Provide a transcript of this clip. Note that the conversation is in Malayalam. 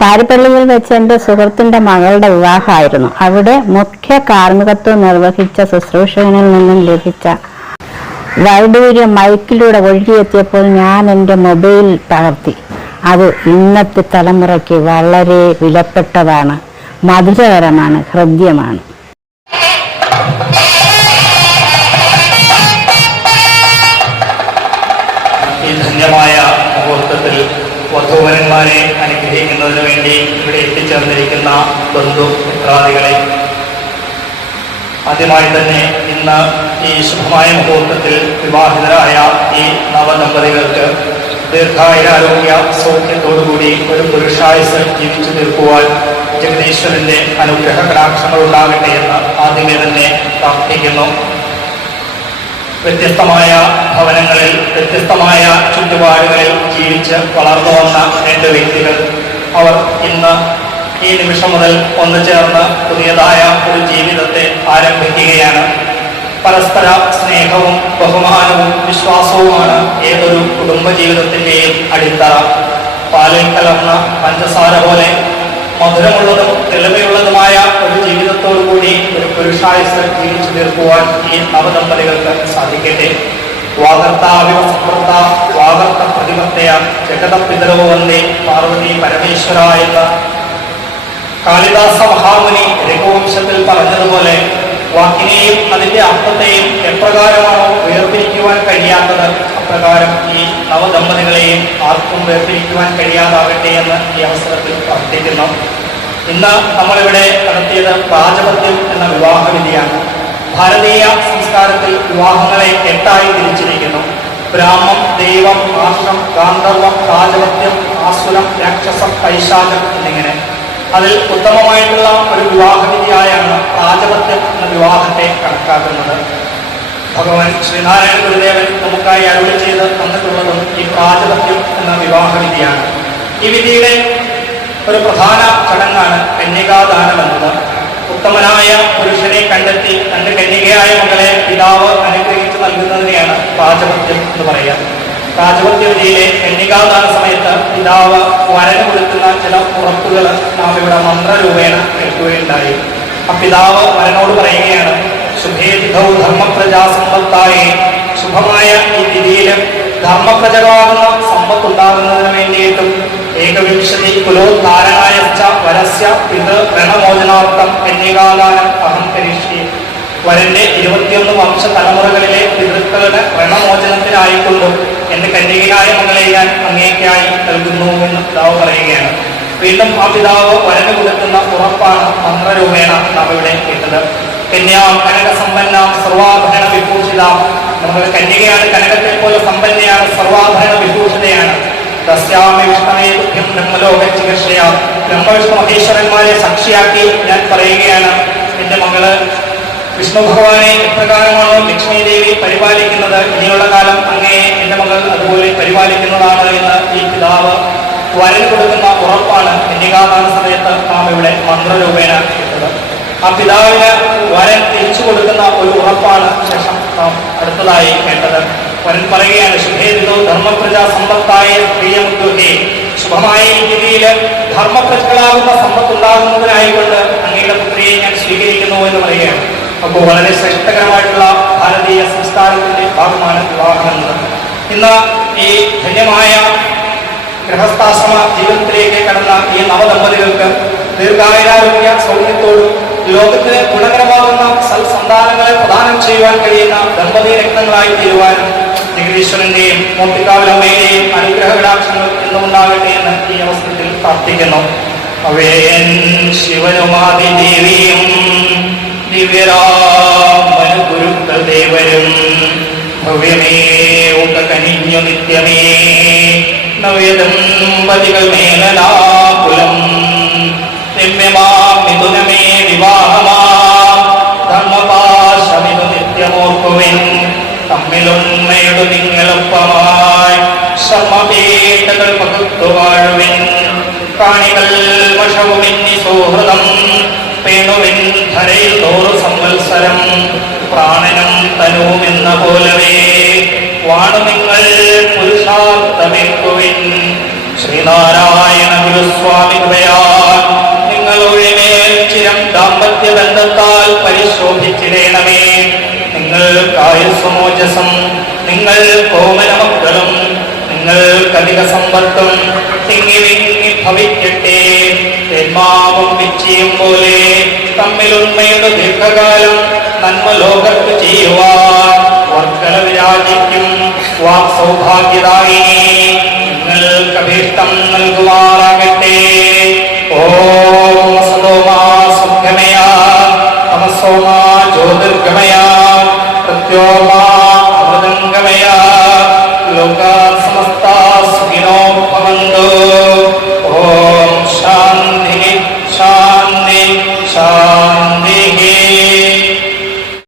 പാരിപ്പള്ളിയിൽ വെച്ച് എന്റെ സുഹൃത്തിന്റെ മകളുടെ വിവാഹമായിരുന്നു. അവിടെ മുഖ്യ കാർമ്മികത്വം നിർവഹിച്ച ശുശ്രൂഷകനിൽ നിന്നും ലഭിച്ച വൈഡൂര്യം മൈക്കിലൂടെ ഒഴുകിയെത്തിയപ്പോൾ ഞാൻ എന്റെ മൊബൈൽ പകർത്തി. അത് ഇന്നത്തെ തലമുറയ്ക്ക് വളരെ വിലപ്പെട്ടതാണ് മധുരകരമാണ് ഹൃദ്യമാണ്. ഈ ധന്യമായ മുഹൂർത്തത്തിൽ വധുവരന്മാരെ അനുഗ്രഹിക്കുന്നതിന് വേണ്ടി ഇവിടെ എത്തിച്ചേർന്നിരിക്കുന്ന ബന്ധു മിത്രാദികളെ ആദ്യമായി തന്നെ ഇന്ന് ഈ ശുഭമായ മുഹൂർത്തത്തിൽ വിവാഹിതരായ ഈ നവദമ്പതികൾക്ക് ദീർഘായുരാരോഗ്യ സൗഖ്യത്തോടുകൂടി ഒരു പുരുഷായുസ് ജീവിച്ചു തീർക്കുവാൻ ജഗദീശ്വരന്റെ അനുഗ്രഹ കടാക്ഷങ്ങൾ ഉണ്ടാകട്ടെ എന്ന് ആദ്യമേ തന്നെ പ്രാർത്ഥിക്കുന്നു. വ്യത്യസ്തമായ ഭവനങ്ങളിൽ വ്യത്യസ്തമായ ചുറ്റുപാടുകളിൽ ജീവിച്ച് വളർന്നു വന്ന രണ്ട് വ്യക്തികൾ അവർ ഇന്ന് ഈ നിമിഷം മുതൽ ഒന്നു ചേർന്ന് പുതിയതായ ഒരു ജീവിതത്തെ ആരംഭിക്കുകയാണ്. പരസ്പര സ്നേഹവും ബഹുമാനവും വിശ്വാസവുമാണ് ഏതൊരു കുടുംബ ജീവിതത്തിന്റെയും അടിത്തറ. പാലിൽ കലർന്ന പഞ്ചസാര പോലെ മധുരമുള്ളതും തെളിമയുള്ളതുമായ ഒരു ജീവിതത്തോടു കൂടി ഒരു പുരുഷായുസ് ജീവിച്ചു തീർക്കുവാൻ ഈ നവദമ്പതികൾക്ക് സാധിക്കട്ടെ. വാഗർത്താവിവസ്മൃത വാഗർത്ത പ്രതിപത്തയ ജഗതപിതരോ വന്ദേ പാർവതി പരമേശ്വര എന്ന. കാളിദാസ മഹാമുനി രഘുവംശത്തിൽ പറഞ്ഞതുപോലെ വാക്കിനെയും അതിന്റെ അർത്ഥത്തെയും എപ്രകാരമാണോ വേർതിരിക്കുവാൻ കഴിയാത്തത് അപ്രകാരം ഈ നവദമ്പതികളെയും ആർക്കും വേർതിരിക്കുവാൻ കഴിയാതാകട്ടെ എന്ന് ഈ അവസരത്തിൽ പ്രാർത്ഥിക്കുന്നു ഇന്ന് നമ്മളിവിടെ നടത്തിയത് പ്രാജപത്യം എന്ന വിവാഹ വിധിയാണ് ഭാരതീയ സംസ്കാരത്തിൽ വിവാഹങ്ങളെ എട്ടായി തിരിച്ചിരിക്കുന്നു ബ്രാഹ്മം ദൈവം ആശ്രം ഗാന്ധർവം കാലവത്യം ആസുരം രാക്ഷസം പൈശാചം എന്നിങ്ങനെ. അതിൽ ഉത്തമമായിട്ടുള്ള ഒരു വിവാഹവിധിയായാണ് പ്രാജപത്യം എന്ന വിവാഹത്തെ കണക്കാക്കുന്നത്. ഭഗവാൻ ശ്രീനാരായണ ഗുരുദേവൻ നമുക്കായി അരുളി ചെയ്ത് തന്നിട്ടുള്ളതും ഈ പ്രാജപത്യം എന്ന വിവാഹവിധിയാണ്. ഈ വിധിയുടെ ഒരു പ്രധാന ചടങ്ങാണ് കന്യകാദാനം എന്നത് ഉത്തമനായ പുരുഷനെ കണ്ടെത്തി തന്റെ കന്യകയായ മകളെ പിതാവ് അനുഗ്രഹിച്ചു നൽകുന്നതിനെയാണ് പ്രാജപത്യം എന്ന് പറയുക. രാജപത്യ വിധിയിലെ കന്യകാദാന സമയത്ത് പിതാവ് വരന് കൊടുക്കുന്ന ചില ഉറപ്പുകൾ നാം ഇവിടെ മന്ത്രരൂപേണ കേൾക്കുകയുണ്ടായി ആ പിതാവ് വരനോട് പറയുകയാണ് ശുഭേതിഥൗ ധർമ്മപ്രജാ സമ്പത്തായി ശുഭമായ ഈ വിധിയിലും ധർമ്മപ്രജകളാകുന്ന സമ്പത്തുണ്ടാകുന്നതിന് വേണ്ടിയിട്ടും ഏകവിംശതി കുലോദ്ധാരണായ വരസ്യ പിതൃ രണമോചനാർത്ഥം കന്യകാദാനം അഹം കരിഷ്യെ വരന്റെ ഇരുപത്തിയൊന്ന് വംശ തലമുറകളിലെ പിതൃക്കളുടെ രണമോചനത്തിനായിക്കൊണ്ടും എന്റെ കന്യകയായ മകളെ ഞാൻ അങ്ങേക്കായി നൽകുന്നു എന്ന് പിതാവ് പറയുകയാണ്. വീണ്ടും ആ പിതാവ് വരന് കൊടുക്കുന്ന ഉറപ്പാണ് മന്ത്രരൂപേണ നാം ഇവിടെ കേട്ടത്. കന്യാം കനക സമ്പന്നാം സർവാഭരണ വിഭൂഷിത. നമ്മുടെ കന്യകയാണ് കനകത്തെ പോലെ സമ്പന്നയാണ് സർവാഭരണ വിഭൂഷിതയാണ്. തസ്യാമി ബ്രഹ്മവിഷ്ണു മഹേശ്വരന്മാരെ സാക്ഷിയാക്കി ഞാൻ പറയുകയാണ്. എന്റെ മകൾ വിഷ്ണു ഭഗവാനെ എപ്രകാരമാണോ ലക്ഷ്മി ദേവി പരിപാലിക്കുന്നത്? ഇനിയുള്ള കാലം അങ്ങയെ എന്റെ മകൾ അതുപോലെ പരിപാലിക്കുന്നതാണ് എന്ന് ഈ പിതാവ് വരൻ കൊടുക്കുന്ന ഉറപ്പാണ്. കന്യകാദാന സമയത്ത് നാം ഇവിടെ മന്ത്രരൂപേണ കിട്ടുന്നത് ആ പിതാവിന് വരൻ തിരിച്ചു കൊടുക്കുന്ന ഒരു ഉറപ്പാണ് ശേഷം നാം അടുത്തതായി കേട്ടത്. വരൻ പറയുകയാണ് ശുഭേന്ദു ധർമ്മപ്രജാ സമ്പത്തായ പ്രിയമുദ്യോഗേ ശുഭമായ രീതിയിൽ ധർമ്മപ്രജകളാകുന്ന സമ്പത്തുണ്ടാകുന്നതിനായിക്കൊണ്ട് അങ്ങയുടെ പുത്രിയെ ഞാൻ സ്വീകരിക്കുന്നു എന്ന് പറയുകയാണ്. അപ്പോൾ വളരെ ശ്രേഷ്ഠകരമായിട്ടുള്ള ഭാരതീയ സംസ്കാരത്തിന്റെ ഭാഗമാണ് വിവാഹം ഇന്ന് ഈ ധന്യമായ ഗൃഹസ്ഥാശ്രമ ജീവിതത്തിലേക്ക് കടന്ന ഈ നവദമ്പതികൾക്ക് ദീർഘായുരാരോഗ്യ സൗകര്യത്തോടും ലോകത്തിന് ഗുണകരമാകുന്ന സൽസന്താനങ്ങളെ പ്രദാനം ചെയ്യുവാൻ കഴിയുന്ന ദമ്പതി രത്നങ്ങളായി തീരുവാനും ജഗദീശ്വരന്റെയും മോട്ടിക്കാവിലമ്മയുടെയും അനുഗ്രഹ എന്നുണ്ടാകട്ടെ എന്ന് ഈ അവസരത്തിൽ പ്രാർത്ഥിക്കുന്നു. അവേൻ ശിവനുമാതി ദേവിയും ദിവ്യരാമനു ഗുരുദേവരും ഭവ്യമേ ഉക നിത്യമേ നവ്യദമ്പതികൾ മേലനാകുലം രമ്യമാ മിഥുനമേ വിവാഹമാ കൈതകൾ പകുത്തു വാഴുവിൻ പ്രാണികൾ വശവുമിന്നി സൗഹൃദം പേണുവിൻ ധരയിൽ നൂറ് സംവത്സരം പ്രാണനും തനുവുമെന്ന പോലവേ. വാണുമിങ്ങൾ പുരുഷാർത്ഥമേൽക്കുവിൻ. ശ്രീനാരായണ ഗുരുസ്വാമി നിങ്ങൾ നിങ്ങളൊഴിമേ ചിരം ദാമ്പത്യ ബന്ധത്താൽ പരിശോഭിച്ചിടേണമേ. നിങ്ങൾ കായുസമോജസം നിങ്ങൾ കോമനമൊക്കെ നിങ്ങൾക്കധിക സമ്പത്തും തിങ്ങി ഭവിക്കട്ടെ. തെന്മാവും നിശ്ചയം പോലെ തമ്മിൽ ദീർഘകാലം നന്മ ലോകത്ത് ചെയ്യുവാൻ വർക്കല വിരാജിക്കും. വാക് സൗഭാഗ്യദായിനി നിങ്ങൾക്ക് അഭീഷ്ടം നൽകുമാറാകട്ടെ.